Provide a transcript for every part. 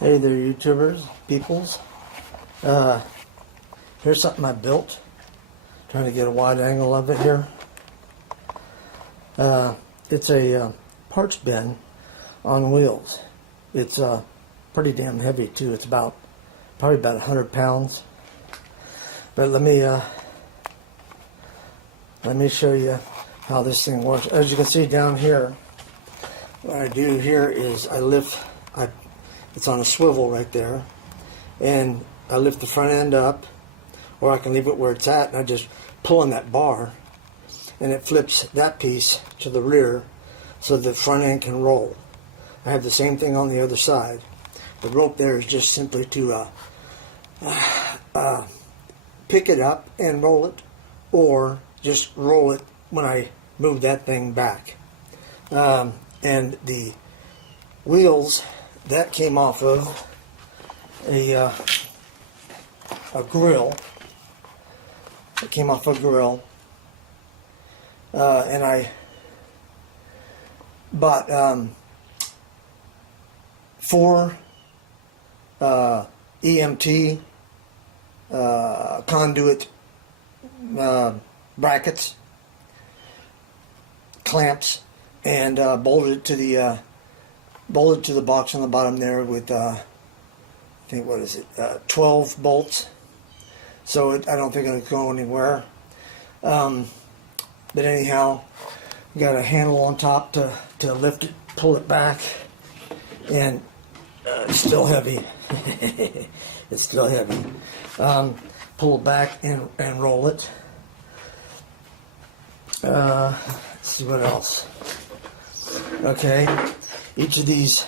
Hey there, YouTubers, peoples. Here's something I built. Trying to get a wide angle of it here. It's a parts bin on wheels. It's pretty damn heavy too. It's probably about 100 pounds. But let me show you how this thing works. As you can see down here, what I do here is it's on a swivel right there, and I lift the front end up, or I can leave it where it's at, and I just pull on that bar, and it flips that piece to the rear so the front end can roll. I have the same thing on the other side. The rope there is just simply to pick it up and roll it, or just roll it when I move that thing back. And the wheels, that came off of a grill. It came off a grill. And I bought 4 EMT conduit brackets, clamps, and bolted to the box on the bottom there with I think 12 bolts. So I don't think it'll go anywhere. But anyhow, got a handle on top to lift it, pull it back, and it's still heavy. It's still heavy. Pull it back and roll it. Let's see what else. Okay, each of these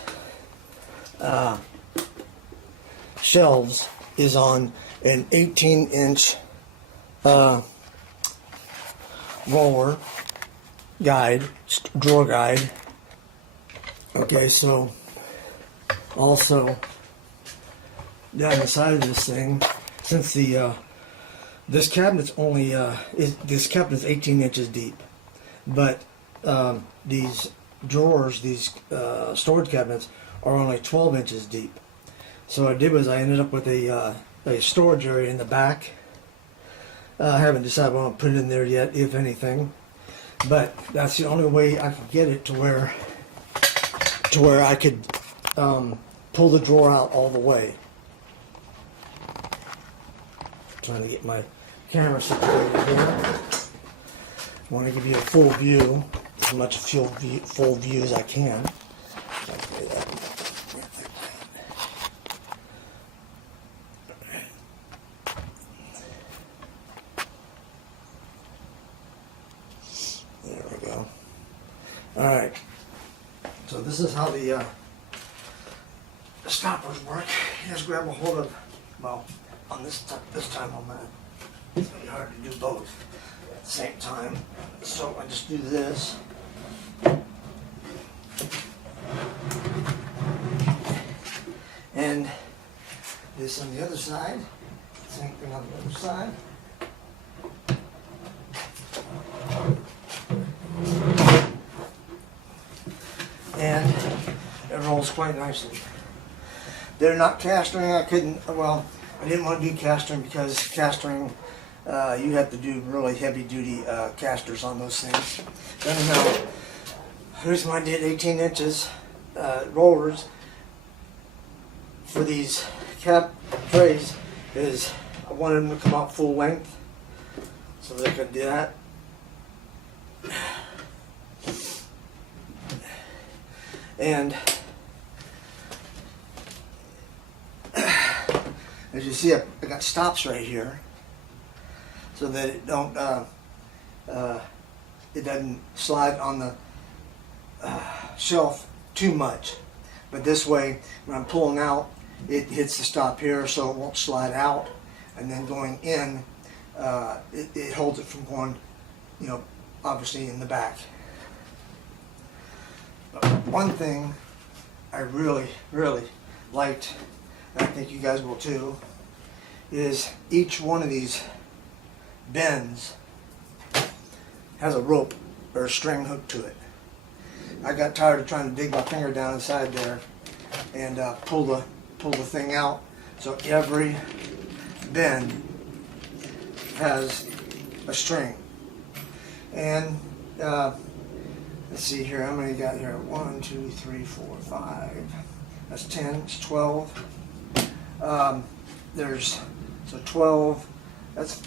shelves is on an 18-inch roller guide, drawer guide. Okay, so also down the side of this thing, since this cabinet's only this cabinet's 18 inches deep, but these drawers, these storage cabinets, are only 12 inches deep. So what I did was I ended up with a storage area in the back. I haven't decided what I'm going to put in there yet, if anything. But that's the only way I could get it to where I could pull the drawer out all the way. Trying to get my camera situated here. I want to give you a full view, as much full view as I can. There we go. Alright, so this is how the stoppers work. You just grab a hold of, well, on this time on that. It's really hard to do both at the same time. So I just do this. And this on the other side. Same thing on the other side. And it rolls quite nicely. They're not castering. I didn't want to do castering because castering, you have to do really heavy duty casters on those things. But anyhow, the reason why I did 18 inches rollers for these cap trays is I wanted them to come out full length, so they could do that. And as you see, I got stops right here, so that it doesn't slide on the shelf too much. But this way, when I'm pulling out, it hits the stop here, so it won't slide out. And then going in, it holds it from going, obviously in the back. But one thing I really, really liked, and I think you guys will too, is each one of these bins has a rope or a string hooked to it. I got tired of trying to dig my finger down inside there and pull the pull the thing out. So every bin has a string. And let's see here, how many got here? 1, 2, 3, 4, 5. That's 10, it's 12. There's, so 12, that's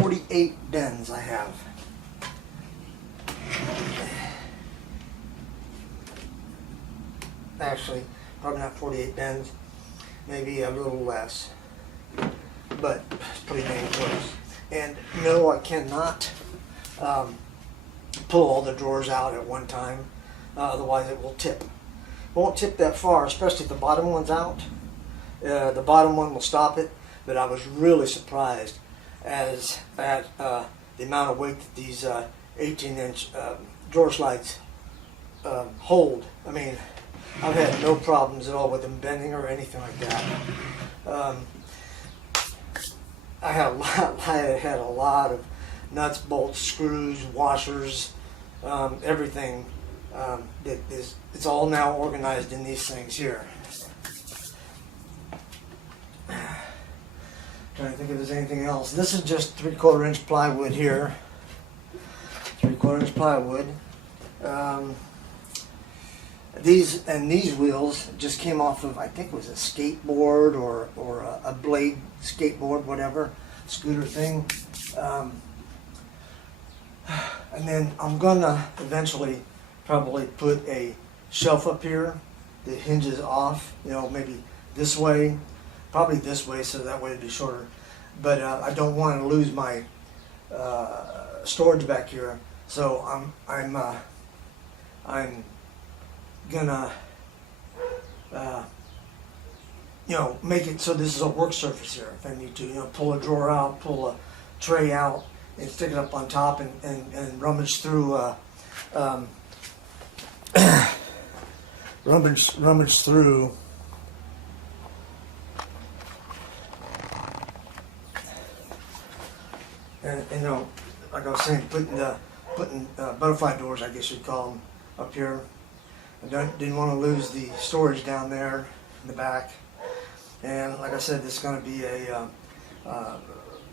48 bins I have. Actually, probably not 48 bins, maybe a little less, but it's pretty dang close. And no, I cannot pull all the drawers out at one time, otherwise it will tip. It won't tip that far, especially if the bottom one's out. The bottom one will stop it, but I was really surprised at the amount of weight that these 18-inch drawer slides hold. I mean, I've had no problems at all with them bending or anything like that. I had a lot of nuts, bolts, screws, washers, everything. It's all now organized in these things here. Trying to think if there's anything else. This is just 3/4 inch plywood here. 3/4 inch plywood. These wheels just came off of, I think it was a skateboard or a blade skateboard, whatever, scooter thing. And then I'm gonna eventually probably put a shelf up here that hinges off, you know, maybe this way, probably this way, so that way it'd be shorter. But I don't want to lose my storage back here, so I'm gonna you know, make it so this is a work surface here if I need to, you know, pull a drawer out, pull a tray out and stick it up on top and rummage through rummage through and you know, like I was saying, putting butterfly doors, I guess you'd call them, up here. I didn't want to lose the storage down there in the back. And like I said, this is going to be a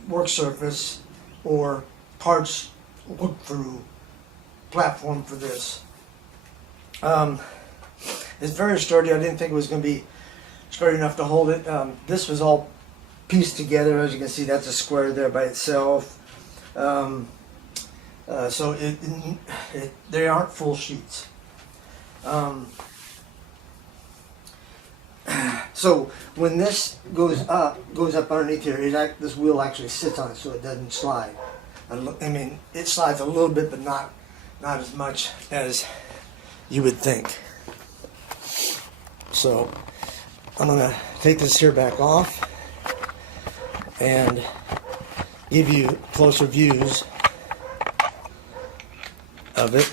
work surface or parts look-through platform for this. It's very sturdy. I didn't think it was going to be sturdy enough to hold it. This was all pieced together. As you can see, that's a square there by itself. So they aren't full sheets. So when this goes up underneath here, this wheel actually sits on it so it doesn't slide. I mean, it slides a little bit, but not as much as you would think. So I'm gonna take this here back off and give you closer views of it.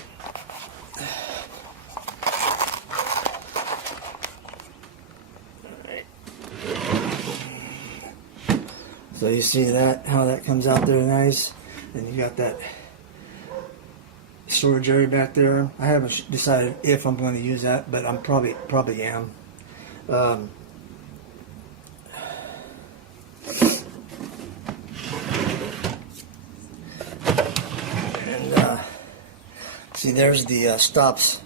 So you see that, how that comes out there nice, and you got that storage area back there. I haven't decided if I'm going to use that, but I'm probably am. See, there's the stops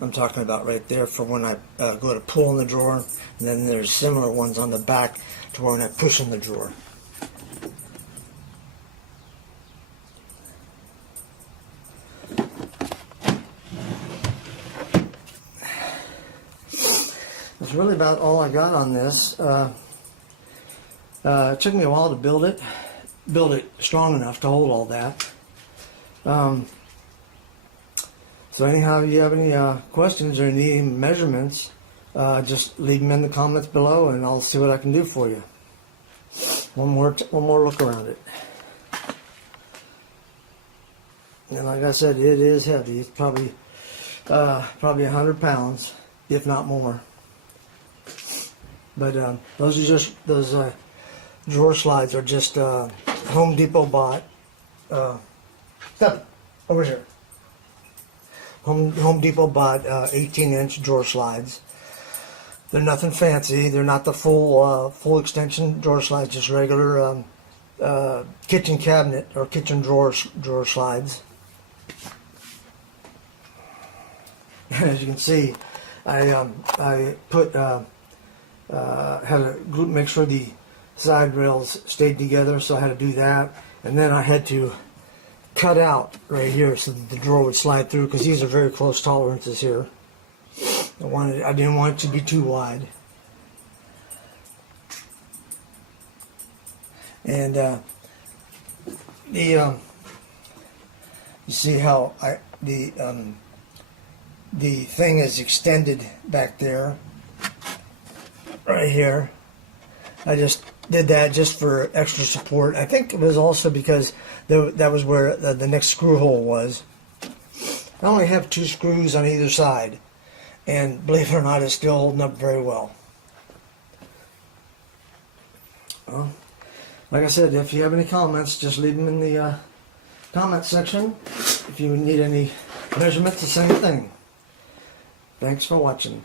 I'm talking about right there for when I go to pull in the drawer, and then there's similar ones on the back to when I push in the drawer. That's really about all I got on this. It took me a while to build it strong enough to hold all that. So anyhow, if you have any questions or need measurements, just leave them in the comments below, and I'll see what I can do for you. One more look around it. And like I said, it is heavy. It's probably 100 pounds, if not more. But those drawer slides are just Home Depot bought. Step over here. Home Depot bought 18-inch drawer slides. They're nothing fancy. They're not the full extension drawer slides, just regular kitchen cabinet or kitchen drawer slides. As you can see, I put had to make sure the side rails stayed together, so I had to do that, and then I had to cut out right here so that the drawer would slide through, because these are very close tolerances here. I didn't want it to be too wide. And you see how the thing is extended back there, right here. I just did that just for extra support. I think it was also because that was where the next screw hole was. I only have 2 screws on either side, and believe it or not, it's still holding up very well. Well, like I said, if you have any comments, just leave them in the comment section. If you need any measurements, the same thing. Thanks for watching.